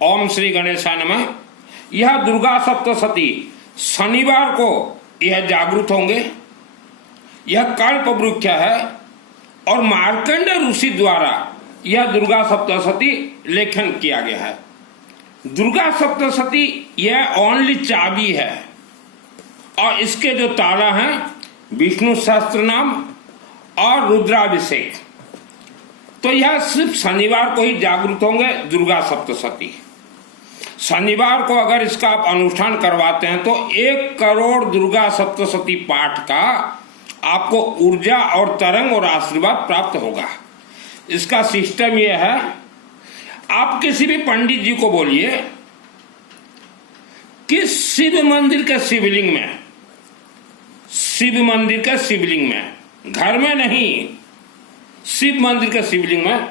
ओम श्री गणेशाय नमः। यह दुर्गा सप्तशती शनिवार को यह जागृत होंगे। यह कल्प वृक्ष है और मार्कंडेय ऋषि द्वारा यह दुर्गा सप्तशती लेखन किया गया है। दुर्गा सप्तशती यह ओनली चाबी है और इसके जो ताला हैं विष्णु सहस्त्र नाम और रुद्राभिषेक। तो यह सिर्फ शनिवार को ही जागृत होंगे दुर्गा सप्तशती। शनिवार को अगर इसका आप अनुष्ठान करवाते हैं तो 1 करोड़ दुर्गा सप्तशती पाठ का आपको ऊर्जा और तरंग और आशीर्वाद प्राप्त होगा। इसका सिस्टम यह है, आप किसी भी पंडित जी को बोलिए कि शिव मंदिर के शिवलिंग में, शिव मंदिर के शिवलिंग में, घर में नहीं, शिव मंदिर के शिवलिंग में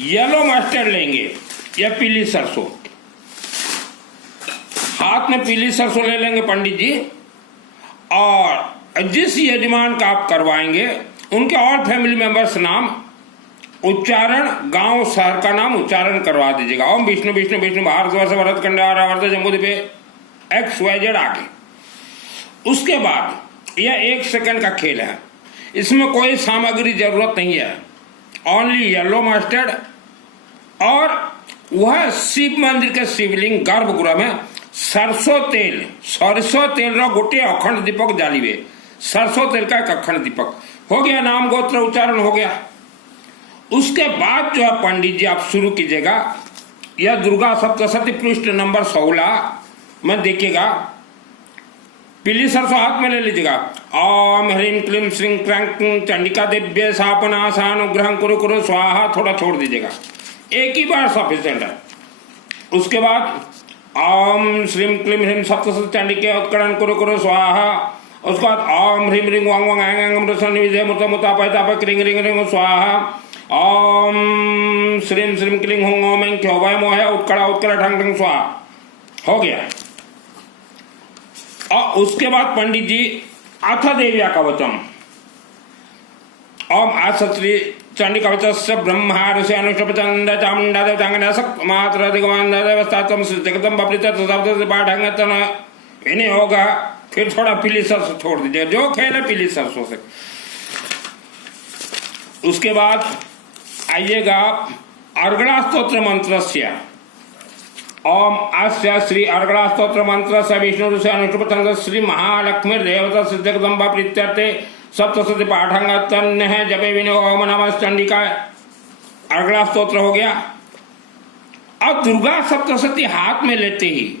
येलो मस्टर्ड लेंगे या पीली सरसों, हाथ में पीली सरसों ले लेंगे पंडित जी, और जिस यजमान का आप करवाएंगे उनके और फैमिली मेंबर्स नाम उच्चारण, गांव शहर का नाम उच्चारण करवा दीजिएगा। ओम विष्णु विष्णु विष्णु भारतवर्ष भरतखंड आरावर्त जम्बूद्वीपे XYZ आगे। उसके बाद यह 1 सेकंड का खेल है, इसमें कोई सामग्री जरूरत नहीं है, ओनली येलो मस्टर्ड और वह शिव मंदिर के शिवलिंग गर्भगृह में सरसों तेल रो गोटे अखंड दीपक जालिबे। सरसों तेल का एक अखंड दीपक हो गया, नाम गोत्र उच्चारण हो गया। उसके बाद जो है पंडित जी आप शुरू कीजिएगा। यह दुर्गा सप्तशती पृष्ठ नंबर 16 में देखिएगा, पीली सरसों हाथ में ले लीजिएगा। ओम ह्रीं क्लीं श्रीं क्रां चंडिका दिव्य शापनाशानुग्रहं कुरु कुरु स्वाहा, थोड़ा छोड़ दीजिएगा, एक ही बार सफिशिएंट है। उसके बाद ओम श्रीं क्लीं ह्रीं सप्तशती चंडिके उत्करण कुरु कुरु स्वाहा। उसके बाद ओम ह्रीं ह्रीं वांग वांग ऐं ऐं अमृतसर निविधे मुता मुता पय ताप क्रीं ह्रीं ह्रीं स्वाहा। ओम श्रीं श्रीं क्लीं हुं ओम ऐं ख्यो वै मोह उत्कड़ा उत्कड़ा ठंग ठंग स्वाहा, हो गया। और उसके बाद पंडित जी अथ देव्या कवचम, ओम आश्री चंडी कवच ब्रह्मा ऋषि अनुष्टपचंद चामुंडा देवतांगना सक्त मात्र दिगमान देवस्तात्म जगदम बपलित शब्द पाठंगतन इन्हें होगा। फिर थोड़ा पीली सरसों छोड़ दीजिए, जो खेल है पीली सरसों से। उसके बाद आइएगा अर्गणा स्तोत्र मंत्रस्य। ओम अस्य श्री अर्गणा स्तोत्र मंत्रस्य विष्णु ऋषि अनुष्टपचंद श्री महालक्ष्मी देवता सिद्धगदम्बा प्रीत्यर्थे सप्तशती पाठांगतन्य है जपे विनो ओम नमः चंडिका। अर्गणा स्तोत्र हो गया। अब दुर्गा सप्तशती हाथ में लेते ही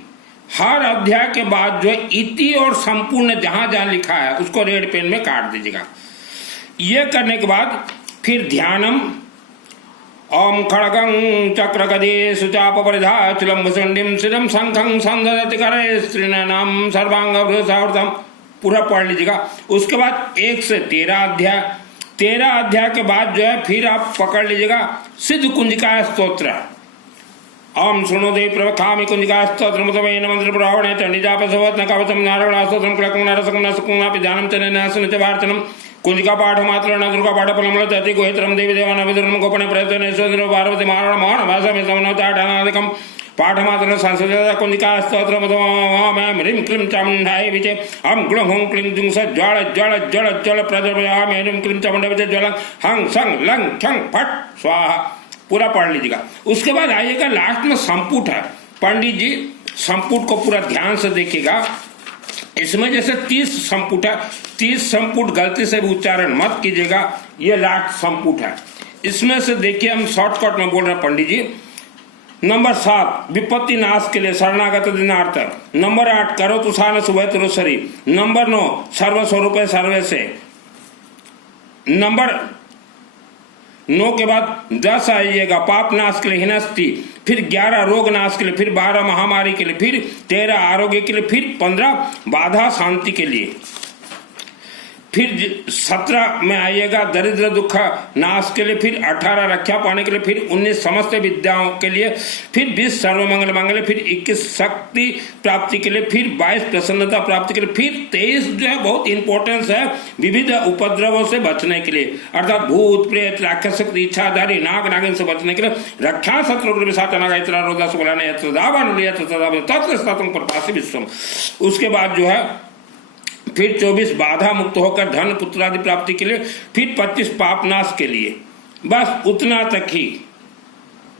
हर अध्याय के बाद जो इति और संपूर्ण जहां जहां लिखा है उसको रेड पेन में काट दीजिएगा। ये करने के बाद फिर ध्यानम ओम खड़गं चक्र गदे सुचाप परिधा चिलंबुसुंडिम सिरम शंखं संदधति करे स्त्रीनम सर्वांग वृषावृतम, पूरा पढ़ लीजिएगा। उसके बाद 1 से 13 अध्याय, 13 अध्याय के बाद जो है फिर आप पकड़ लीजिएगा सिद्ध कुंजिका स्तोत्र। ओम शृणुदे प्रवखामि कुंजिका स्तोत्र मुतमेन मंत्र प्रवणे चंडीजाप सवत्न कवचम नारायण स्तोत्रम क्लकं नरसकं नसकुंनापि ध्यानं चनेन सुनिते वार्तनम कुंजिका पाठ मात्र न दुर्गा पाठ फलमल तति गोहित्रम देवी देवान विदुरम गोपने प्रयत्न ईश्वर पार्वती महाराण मोहन भाषा में समनोताडानादिकम पाठ मात्र संस्कृत कुंजिका स्तोत्र ओम ह्रीं क्लीं चामुंडाय विचे हम ग्लुं हुं क्लीं जुं स ज्वाल ज्वाल ज्वल ज्वल प्रज्वलयामि ह्रीं क्लीं चामुंडाय विचे ज्वलं हं सं लं छं फट स्वाहा, पूरा पढ़ लीजिएगा। उसके बाद आइएगा लास्ट में संपुट है। पंडित जी संपुट को पूरा ध्यान से देखिएगा। इसमें जैसे 30 संपुट है, 30 संपुट गलती से भी उच्चारण मत कीजिएगा, ये लास्ट संपुट है। इसमें से देखिए हम शॉर्टकट में बोल रहे हैं पंडित जी। नंबर 7 विपत्ति नाश के लिए शरणागत दिनार्थ। नंबर 8 करो तुषान सुबह तुरुसरी। नंबर 9 सर्वस्वरूप सर्वे से। नंबर 9 के बाद 10 आइएगा पाप नाश के लिए हिनस्ती, फिर 11 रोग नाश के लिए, फिर 12 महामारी के लिए, फिर 13 आरोग्य के लिए, फिर 15 बाधा शांति के लिए। फिर 17 में आइएगा दरिद्र दुख नाश के लिए, फिर 18 रक्षा पाने के लिए, फिर 19 समस्त विद्याओं के लिए, फिर 20 सर्वमंगल मांगल्य, फिर 21 शक्ति प्राप्ति के लिए, फिर 22 प्रसन्नता प्राप्ति के लिए, फिर 23 जो है बहुत इंपॉर्टेंस है विविध उपद्रवों से बचने के लिए, अर्थात भूत प्रेत राक्षस इच्छाधारी नाग नागिन से बचने के लिए, रक्षा शत्रु विश्वम। उसके बाद जो है फिर 24 बाधा मुक्त होकर धन पुत्र आदि प्राप्ति के लिए, फिर 25 पापनाश के लिए, बस उतना तक ही।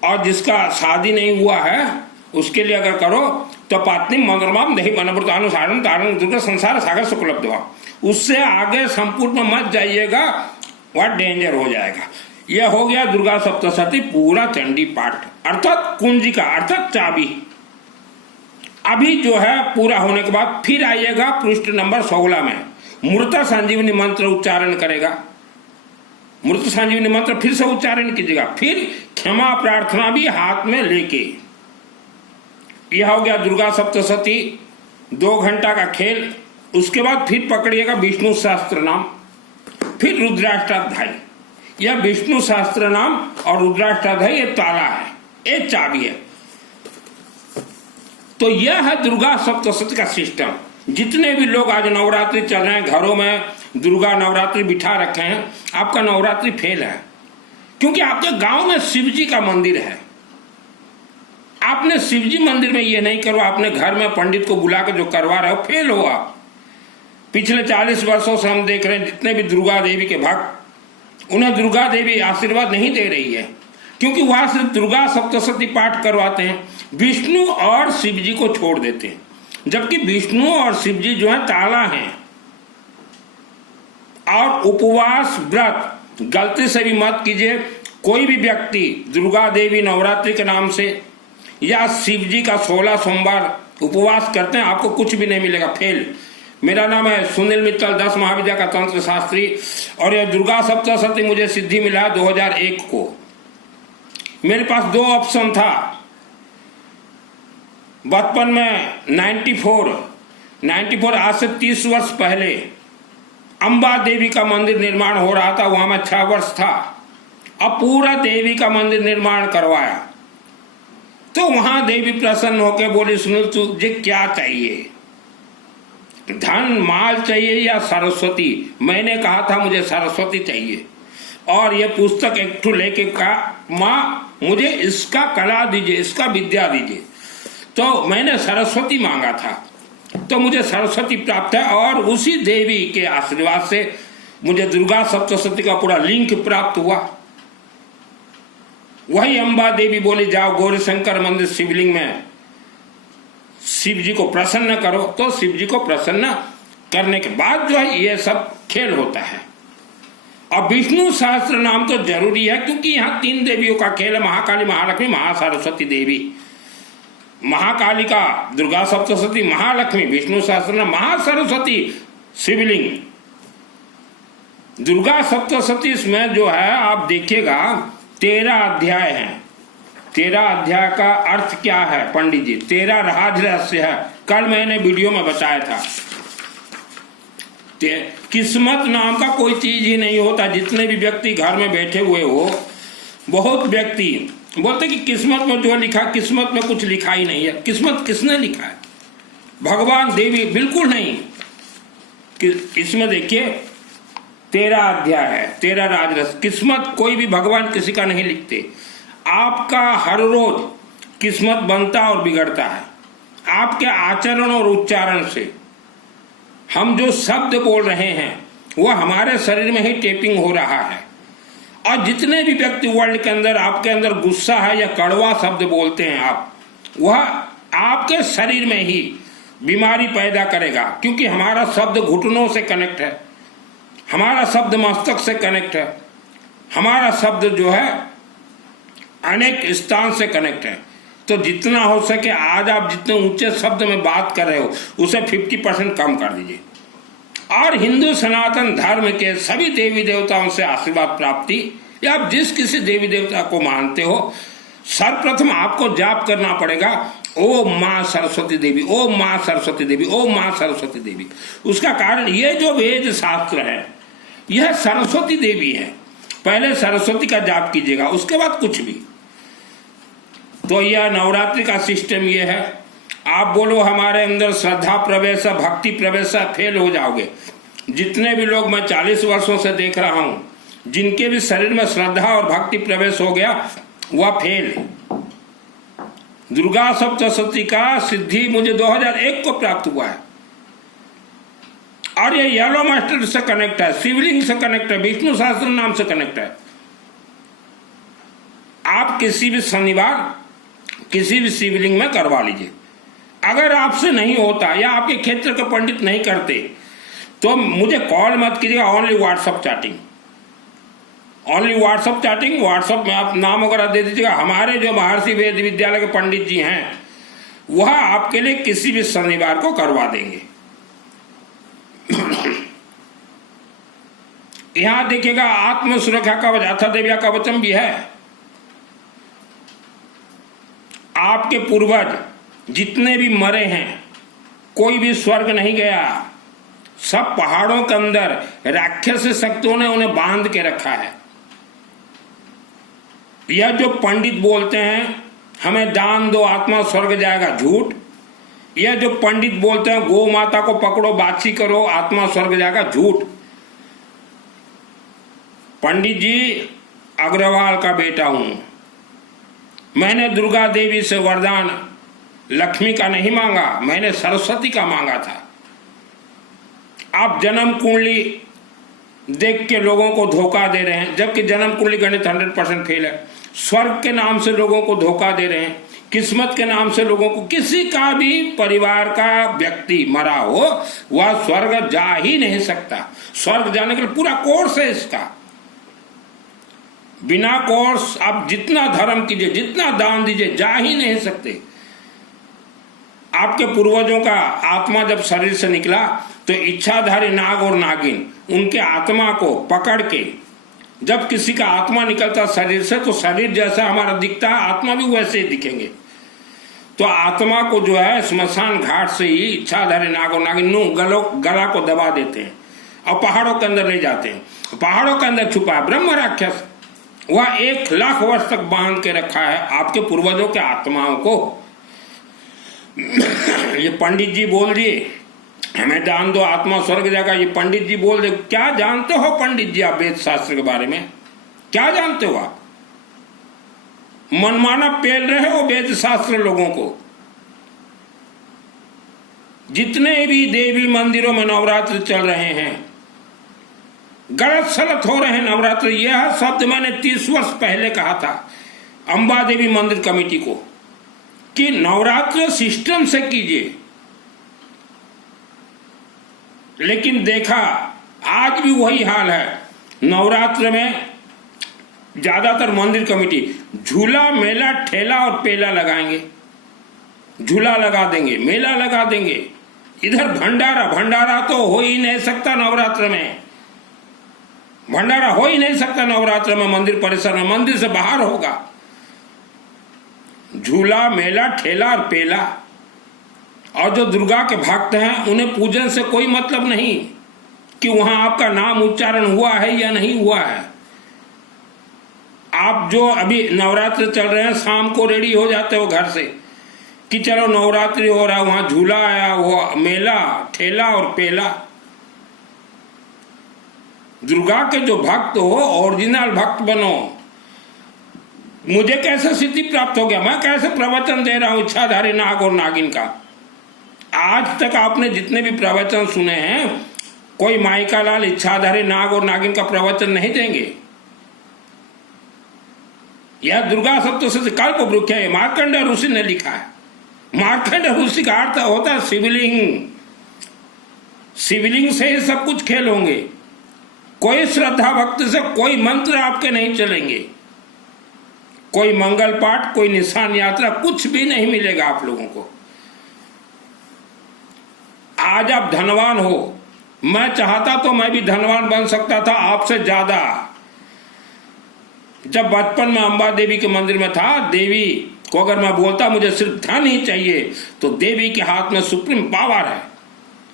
और जिसका शादी नहीं हुआ है उसके लिए अगर करो तो पात्नी मनोरमाम दही मनोवृतानुसारण तारण दुर्ग संसार सागर से उपलब्ध हुआ। उससे आगे संपूर्ण में मत जाइएगा, वह डेंजर हो जाएगा। यह हो गया दुर्गा सप्तशती पूरा चंडी पाठ, अर्थात कुंजिका अर्थात चाबी। अभी जो है पूरा होने के बाद फिर आइएगा पृष्ठ नंबर 16 में मृत संजीवनी मंत्र उच्चारण करेगा। मृत संजीवनी मंत्र फिर से उच्चारण कीजिएगा, फिर क्षमा प्रार्थना भी हाथ में लेके। यह हो गया दुर्गा सप्तशती 2 घंटा का खेल। उसके बाद फिर पकड़िएगा विष्णु सहस्त्र नाम, फिर रुद्राष्टाध्यायी। यह विष्णु सहस्त्र नाम और रुद्राष्टाध्यायी ये ताला है, ये चाबी है। तो यह है दुर्गा सप्तशती का सिस्टम। जितने भी लोग आज नवरात्रि चल रहे हैं, घरों में दुर्गा नवरात्रि बिठा रखे हैं, आपका नवरात्रि फेल है, क्योंकि आपके गांव में शिव जी का मंदिर है। आपने शिव जी मंदिर में ये नहीं करवा, आपने घर में पंडित को बुला के जो करवा रहे हो, फेल हो आप। पिछले 40 वर्षों से हम देख रहे हैं जितने भी दुर्गा देवी के भक्त, उन्हें दुर्गा देवी आशीर्वाद नहीं दे रही है, क्योंकि वहां सिर्फ दुर्गा सप्तशती पाठ करवाते हैं, विष्णु और शिव जी को छोड़ देते हैं। जबकि विष्णु और शिव जी जो है ताला हैं। और उपवास व्रत गलती से भी मत कीजिए। कोई भी व्यक्ति दुर्गा देवी नवरात्रि के नाम से या शिव जी का 16 सोमवार उपवास करते हैं, आपको कुछ भी नहीं मिलेगा, फेल। मेरा नाम है सुनील मित्तल, 10 महाविद्या का तंत्र शास्त्री, और यह दुर्गा सप्तशती मुझे सिद्धि मिला 2001 को। मेरे पास 2 ऑप्शन था। बचपन में 94 आज से 30 वर्ष पहले अंबा देवी का मंदिर निर्माण हो रहा था, वहां मैं 6 वर्ष था। अब पूरा देवी का मंदिर निर्माण करवाया, तो वहां देवी प्रसन्न होकर बोली, सुनील तुझे क्या चाहिए, धन माल चाहिए या सरस्वती? मैंने कहा था मुझे सरस्वती चाहिए। और ये पुस्तक एक ठू लेके कहा, माँ मुझे इसका कला दीजिए, इसका विद्या दीजिए। तो मैंने सरस्वती मांगा था, तो मुझे सरस्वती प्राप्त है। और उसी देवी के आशीर्वाद से मुझे दुर्गा सप्तशती का पूरा लिंक प्राप्त हुआ। वही अंबा देवी बोली, जाओ गौरीशंकर मंदिर शिवलिंग में शिव जी को प्रसन्न करो। तो शिव जी को प्रसन्न करने के बाद जो है ये सब खेल होता है। अब विष्णु सहस्त्र नाम तो जरूरी है, क्योंकि यहाँ 3 देवियों का खेल है, महाकाली, महालक्ष्मी, महासरस्वती देवी। महाकाली का दुर्गा सप्तशती, महालक्ष्मी विष्णु सहस्त्र नाम, महासरस्वती शिवलिंग। दुर्गा सप्तशती में जो है आप देखिएगा 13 अध्याय हैं। 13 अध्याय का अर्थ क्या है पंडित जी? 13 राज रहस्य है, कल मैंने वीडियो में बताया था। किस्मत नाम का कोई चीज ही नहीं होता। जितने भी व्यक्ति घर में बैठे हुए हो, बहुत व्यक्ति बोलते कि किस्मत में जो लिखा, किस्मत में कुछ लिखा ही नहीं है। किस्मत किसने लिखा है? भगवान, देवी? बिल्कुल नहीं। इसमें देखिए 13 अध्याय है, 13 राजरस। किस्मत कोई भी भगवान किसी का नहीं लिखते। आपका हर रोज किस्मत बनता और बिगड़ता है आपके आचरण और उच्चारण से। हम जो शब्द बोल रहे हैं वह हमारे शरीर में ही टेपिंग हो रहा है। और जितने भी व्यक्ति वर्ल्ड के अंदर आपके अंदर गुस्सा है या कड़वा शब्द बोलते हैं आप, वह आपके शरीर में ही बीमारी पैदा करेगा। क्योंकि हमारा शब्द घुटनों से कनेक्ट है, हमारा शब्द मस्तक से कनेक्ट है, हमारा शब्द जो है अनेक स्थान से कनेक्ट है। तो जितना हो सके आज आप जितने ऊंचे शब्द में बात कर रहे हो उसे 50% कम कर दीजिए। और हिंदू सनातन धर्म के सभी देवी देवताओं से आशीर्वाद प्राप्ति, या आप जिस किसी देवी देवता को मानते हो, सर्वप्रथम आपको जाप करना पड़ेगा ओ माँ सरस्वती देवी, ओ माँ सरस्वती देवी, ओ माँ सरस्वती देवी। उसका कारण ये जो वेद शास्त्र है यह सरस्वती देवी है। पहले सरस्वती का जाप कीजिएगा, उसके बाद कुछ भी। तो यह नवरात्रि का सिस्टम ये है। आप बोलो हमारे अंदर श्रद्धा प्रवेश, भक्ति प्रवेश, फेल हो जाओगे। जितने भी लोग मैं 40 वर्षों से देख रहा हूं, जिनके भी शरीर में श्रद्धा और भक्ति प्रवेश हो गया वह फेल है। दुर्गा सप्तशती का सिद्धि मुझे 2001 को प्राप्त हुआ है और ये येलो मास्टर से कनेक्ट है, शिवलिंग से कनेक्ट है, विष्णु सहस्त्र नाम से कनेक्ट है। आप किसी भी शनिवार किसी भी शिवलिंग में करवा लीजिए। अगर आपसे नहीं होता या आपके क्षेत्र के पंडित नहीं करते तो मुझे कॉल मत कीजिएगा, only WhatsApp chatting, only WhatsApp chatting. WhatsApp में आप नाम वगैरह दे दीजिएगा। हमारे जो महर्षि वेद विद्यालय के पंडित जी हैं वह आपके लिए किसी भी शनिवार को करवा देंगे। यहां देखिएगा आत्म सुरक्षा कवच अथा देविया कवचम भी है। आपके पूर्वज जितने भी मरे हैं कोई भी स्वर्ग नहीं गया, सब पहाड़ों के अंदर राक्षस शक्तियों ने उन्हें बांध के रखा है। यह जो पंडित बोलते हैं हमें दान दो आत्मा स्वर्ग जाएगा, झूठ। यह जो पंडित बोलते हैं गौ माता को पकड़ो बाछी करो आत्मा स्वर्ग जाएगा, झूठ। पंडित जी अग्रवाल का बेटा हूं। मैंने दुर्गा देवी से वरदान लक्ष्मी का नहीं मांगा, मैंने सरस्वती का मांगा था। आप जन्म कुंडली देख के लोगों को धोखा दे रहे हैं, जबकि जन्म कुंडली गणित 100% फेल है। स्वर्ग के नाम से लोगों को धोखा दे रहे हैं, किस्मत के नाम से लोगों को। किसी का भी परिवार का व्यक्ति मरा हो वह स्वर्ग जा ही नहीं सकता। स्वर्ग जाने के लिए पूरा कोर्स है इसका। बिना कोर्स आप जितना धर्म कीजिए, जितना दान दीजिए, जा ही नहीं सकते। आपके पूर्वजों का आत्मा जब शरीर से निकला तो इच्छाधारी नाग और नागिन उनके आत्मा को पकड़ के, जब किसी का आत्मा निकलता शरीर से तो शरीर जैसा हमारा दिखता है आत्मा भी वैसे ही दिखेंगे। तो आत्मा को जो है स्मशान घाट से ही इच्छाधारी नाग और नागिन गला को दबा देते हैं और पहाड़ों के अंदर ले जाते हैं। पहाड़ों के अंदर छुपा है ब्रह्म राक्षस, वह 1 लाख वर्ष तक बांध के रखा है आपके पूर्वजों के आत्माओं को। ये पंडित जी बोल दिए हमें दान दो आत्मा स्वर्ग जाएगा, ये पंडित जी बोल दे। क्या जानते हो पंडित जी आप वेद शास्त्र के बारे में? क्या जानते हो आप? मनमाना पेल रहे हो वेद शास्त्र लोगों को। जितने भी देवी मंदिरों में नवरात्र चल रहे हैं गलत सलत हो रहे हैं नवरात्र। यह शब्द मैंने 30 वर्ष पहले कहा था अंबा देवी मंदिर कमेटी को कि नवरात्र सिस्टम से कीजिए, लेकिन देखा आज भी वही हाल है। नवरात्र में ज्यादातर मंदिर कमेटी झूला मेला ठेला और पेला लगाएंगे, झूला लगा देंगे, मेला लगा देंगे। इधर भंडारा तो हो ही नहीं सकता नवरात्र में, भंडारा हो ही नहीं सकता नवरात्र में मंदिर परिसर में, मंदिर से बाहर होगा। झूला मेला ठेला और पेला। और जो दुर्गा के भक्त हैं उन्हें पूजन से कोई मतलब नहीं कि वहां आपका नाम उच्चारण हुआ है या नहीं हुआ है। आप जो अभी नवरात्र चल रहे हैं शाम को रेडी हो जाते हो घर से कि चलो नवरात्रि हो रहा है, वहां झूला आया, वो मेला ठेला और पेला। दुर्गा के जो भक्त हो ओरिजिनल भक्त बनो। मुझे कैसे सिद्धि प्राप्त हो गया? मैं कैसे प्रवचन दे रहा हूं इच्छाधारी नाग और नागिन का। आज तक आपने जितने भी प्रवचन सुने हैं कोई माइका लाल इच्छाधारी नाग और नागिन का प्रवचन नहीं देंगे। यह दुर्गा सप्तशती कल्प वृक्ष है, मार्कंडेय ऋषि ने लिखा है। मार्कंडेय ऋषि का अर्थ होता है शिवलिंग। शिवलिंग से ही सब कुछ खेल होंगे। कोई श्रद्धा भक्ति से कोई मंत्र आपके नहीं चलेंगे, कोई मंगल पाठ, कोई निशान यात्रा, कुछ भी नहीं मिलेगा आप लोगों को। आज आप धनवान हो, मैं चाहता तो मैं भी धनवान बन सकता था आपसे ज्यादा। जब बचपन में अंबा देवी के मंदिर में था, देवी को अगर मैं बोलता मुझे सिर्फ धन ही चाहिए, तो देवी के हाथ में सुप्रीम पावर है।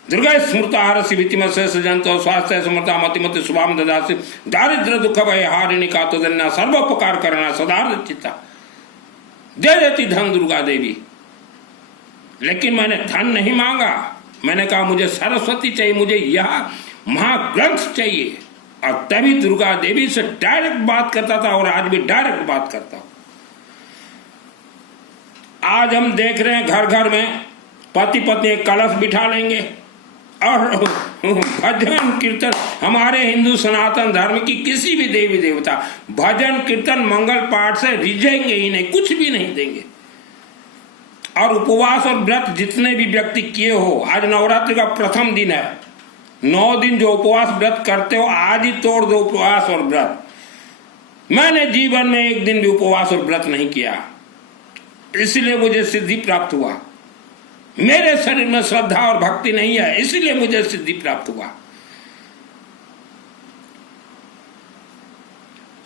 दुर्गा स्मृता हरसि वितिम से सजंतो स्वास्थ्य समृता मतिमति शुभाम ददासि दारिद्र दुख भय हारिणी का तो दन्ना सर्वोपकार करना सदार्थ चित्ता, दे देती धन दुर्गा देवी। लेकिन मैंने धन नहीं मांगा, मैंने कहा मुझे सरस्वती चाहिए, मुझे यह महाग्रंथ चाहिए। और तभी दुर्गा देवी से डायरेक्ट बात करता था और आज भी डायरेक्ट बात करता हूं। आज हम देख रहे हैं घर घर में पति पत्नी एक कलश बिठा लेंगे और भजन कीर्तन, हमारे हिंदू सनातन धर्म की किसी भी देवी देवता भजन कीर्तन मंगल पाठ से रिझेंगे ही नहीं, कुछ भी नहीं देंगे। और उपवास और व्रत जितने भी व्यक्ति किए हो, आज नवरात्रि का प्रथम दिन है, 9 दिन जो उपवास व्रत करते हो आज ही तोड़ दो उपवास और व्रत। मैंने जीवन में एक दिन भी उपवास और व्रत नहीं किया, इसलिए मुझे सिद्धि प्राप्त हुआ। मेरे शरीर में श्रद्धा और भक्ति नहीं है, इसलिए मुझे सिद्धि प्राप्त हुआ।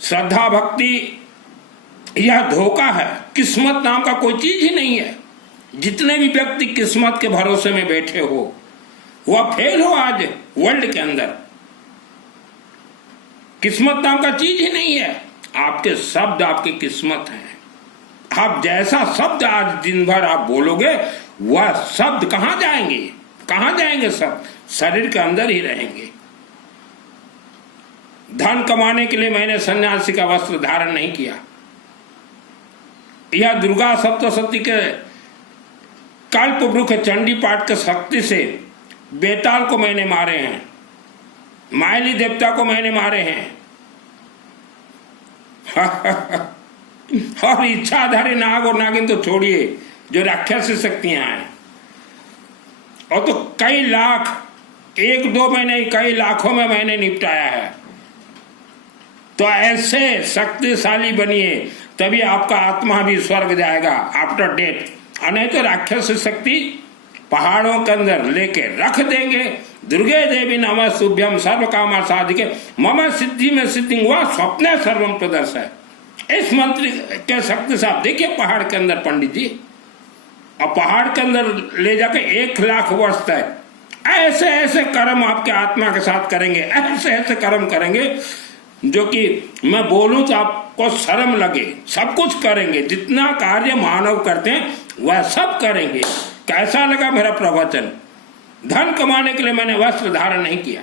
श्रद्धा भक्ति यह धोखा है, किस्मत नाम का कोई चीज ही नहीं है। जितने भी व्यक्ति किस्मत के भरोसे में बैठे हो वह फेल हो आज वर्ल्ड के अंदर। किस्मत नाम का चीज ही नहीं है, आपके शब्द आपकी किस्मत है। आप जैसा शब्द आज दिन भर आप बोलोगे वह शब्द कहां जाएंगे, कहां जाएंगे? सब शरीर के अंदर ही रहेंगे। धन कमाने के लिए मैंने सन्यासी का वस्त्र धारण नहीं किया। यह दुर्गा सप्तशती के कल्प वृक्ष चंडी पाठ के शक्ति से बेताल को मैंने मारे हैं, मायली देवता को मैंने मारे हैं और इच्छाधारी नाग और नागिन तो छोड़िए, जो राक्षसी शक्तियां हैं, और तो कई लाख, 1-2 में नहीं कई लाखों में मैंने निपटाया है। तो ऐसे शक्तिशाली बनिए, तभी आपका आत्मा भी स्वर्ग जाएगा आफ्टर डेथ। और नहीं तो राक्षस शक्ति पहाड़ों के अंदर लेके रख देंगे। दुर्गे देवी नमः शुभ्यम सर्व कामा साधिके मम सिद्धि में सिद्धि हुआ स्वप्न सर्वम प्रदर्श है। इस मंत्र के शक्ति से आप देखिए पहाड़ के अंदर पंडित जी, और पहाड़ के अंदर ले जाके 1 लाख वर्ष तक ऐसे ऐसे कर्म आपके आत्मा के साथ करेंगे, ऐसे ऐसे कर्म करेंगे जो कि मैं बोलूं तो आपको शर्म लगे। सब कुछ करेंगे, जितना कार्य मानव करते हैं वह सब करेंगे। कैसा लगा मेरा प्रवचन? धन कमाने के लिए मैंने वस्त्र धारण नहीं किया।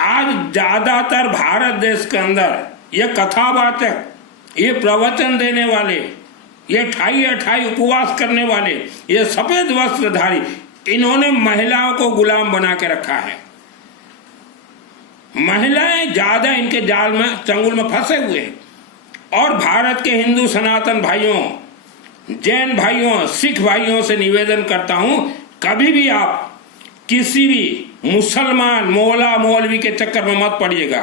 आज ज्यादातर भारत देश के अंदर ये कथावाचक, ये प्रवचन देने वाले, ये 28 उपवास करने वाले, ये सफेद वस्त्रधारी, इन्होंने महिलाओं को गुलाम बना के रखा है। महिलाएं ज्यादा इनके जाल में, चंगुल में फंसे हुए। और भारत के हिंदू सनातन भाइयों, जैन भाइयों, सिख भाइयों से निवेदन करता हूं, कभी भी आप किसी भी मुसलमान मौला मौलवी के चक्कर में मत पड़िएगा।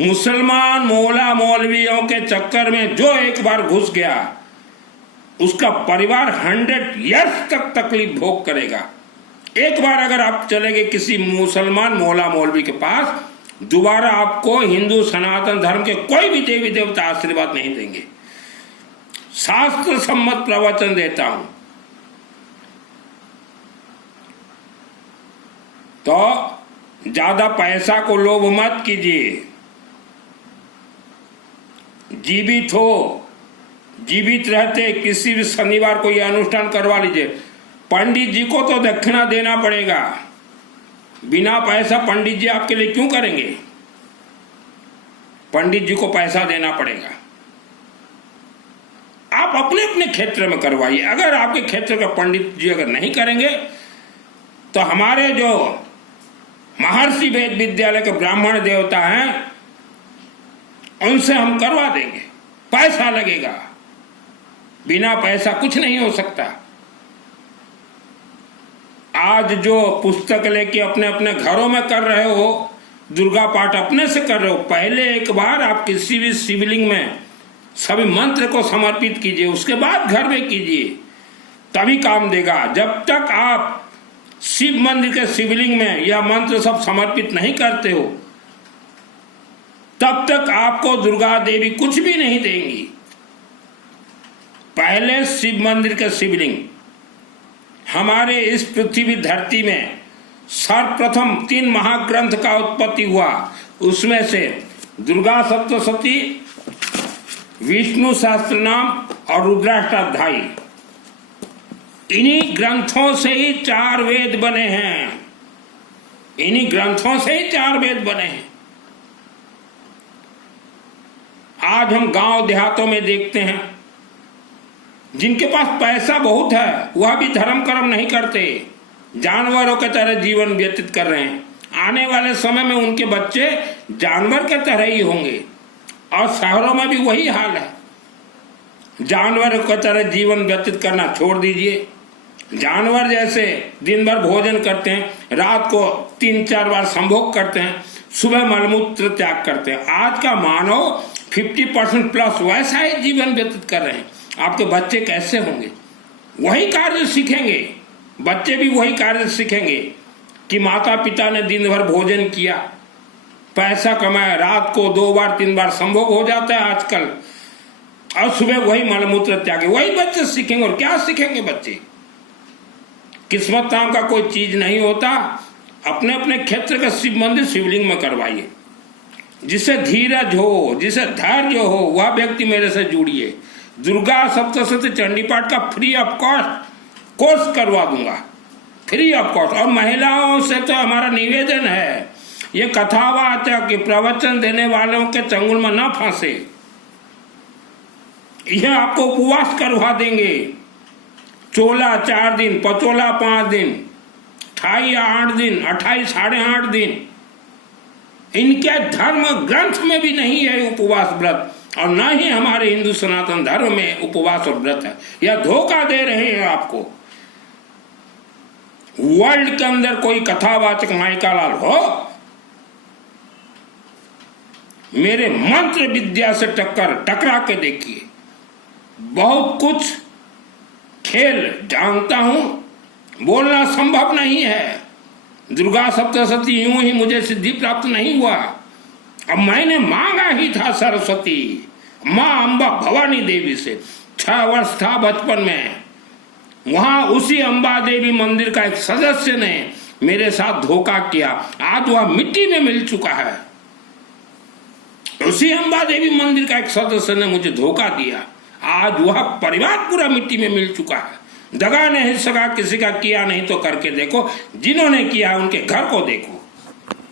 मुसलमान मौला मौलवियों के चक्कर में जो एक बार घुस गया, उसका परिवार 100 ईयर्स तक तकलीफ भोग करेगा। एक बार अगर आप चले गए किसी मुसलमान मौला मौलवी के पास, दोबारा आपको हिंदू सनातन धर्म के कोई भी देवी देवता आशीर्वाद नहीं देंगे। शास्त्र सम्मत प्रवचन देता हूं। तो ज्यादा पैसा को लोभ मत कीजिए। जीवित हो, जीवित रहते किसी भी शनिवार को यह अनुष्ठान करवा लीजिए। पंडित जी को तो दक्षिणा देना पड़ेगा, बिना पैसा पंडित जी आपके लिए क्यों करेंगे? पंडित जी को पैसा देना पड़ेगा। आप अपने अपने क्षेत्र में करवाइए। अगर आपके क्षेत्र का पंडित जी अगर नहीं करेंगे, तो हमारे जो महर्षि वेद विद्यालय के ब्राह्मण देवता हैं, उनसे हम करवा देंगे। पैसा लगेगा, बिना पैसा कुछ नहीं हो सकता। आज जो पुस्तक लेके अपने अपने घरों में कर रहे हो, दुर्गा पाठ अपने से कर रहे हो, पहले एक बार आप किसी भी शिवलिंग में सभी मंत्र को समर्पित कीजिए, उसके बाद घर में कीजिए, तभी काम देगा। जब तक आप शिव मंदिर के शिवलिंग में यह मंत्र सब समर्पित नहीं करते हो, तब तक आपको दुर्गा देवी कुछ भी नहीं देंगी। पहले शिव मंदिर के शिवलिंग हमारे इस पृथ्वी धरती में सर्वप्रथम 3 महाग्रंथ का उत्पत्ति हुआ। उसमें से दुर्गा सप्तशती, विष्णु सहस्त्रनाम और रुद्राष्टाध्यायी, इन्हीं ग्रंथों से ही 4 वेद बने हैं। इन्हीं ग्रंथों से ही 4 वेद बने हैं। आज हम गांव देहातों में देखते हैं, जिनके पास पैसा बहुत है वह भी धर्म कर्म नहीं करते, जानवरों के तरह जीवन व्यतीत कर रहे हैं। आने वाले समय में उनके बच्चे जानवर के तरह ही होंगे। और शहरों में भी वही हाल है। जानवरों की तरह जीवन व्यतीत करना छोड़ दीजिए। जानवर जैसे दिन भर भोजन करते हैं, रात को 3-4 बार संभोग करते हैं, सुबह मलमूत्र त्याग करते हैं। आज का मानव 50% प्लस वैसा ही जीवन व्यतीत कर रहे हैं। आपके बच्चे कैसे होंगे? वही कार्य सीखेंगे। बच्चे भी वही कार्य सीखेंगे कि माता पिता ने दिन भर भोजन किया, पैसा कमाया, रात को 2 बार 3 बार संभोग हो जाता है आजकल, और सुबह वही मलमूत्र त्यागे। वही बच्चे सीखेंगे। और क्या सीखेंगे बच्चे? किस्मत नाम का कोई चीज नहीं होता। अपने अपने क्षेत्र का शिव मंदिर शिवलिंग में करवाइए। जिसे धीरज हो, जिसे धैर्य हो, वह व्यक्ति मेरे से जुड़िए। दुर्गा सप्तशती चंडी पाठ का फ्री ऑफ कॉस्ट कोर्स करवा दूंगा, फ्री ऑफ कॉस्ट। और महिलाओं से तो हमारा निवेदन है, ये कथावाचक, प्रवचन देने वालों के चंगुल में न फंसे। यह आपको उपवास करवा देंगे। चोला 4 दिन, पचोला 5 दिन, 28 या 8 दिन, 28 साढ़े 8 दिन। इनके धर्म ग्रंथ में भी नहीं है उपवास व्रत, और न ही हमारे हिंदू सनातन धर्म में उपवास और व्रत है। यह धोखा दे रहे हैं आपको। वर्ल्ड के अंदर कोई कथावाचक माइकालाल हो, मेरे मंत्र विद्या से टकरा के देखिए। बहुत कुछ खेल जानता हूं, बोलना संभव नहीं है। दुर्गा सप्तशती यूं ही मुझे सिद्धि प्राप्त नहीं हुआ। अब मैंने मांगा ही था सरस्वती, माँ अम्बा भवानी देवी से। 6 वर्ष था बचपन में। वहां उसी अम्बा देवी मंदिर का एक सदस्य ने मेरे साथ धोखा किया। आज वह मिट्टी में मिल चुका है। उसी अम्बा देवी मंदिर का एक सदस्य ने मुझे धोखा दिया। आज वह परिवार पूरा मिट्टी में मिल चुका है। दगा नहीं सगा किसी का किया नहीं तो करके देखो। जिन्होंने किया उनके घर को देखो।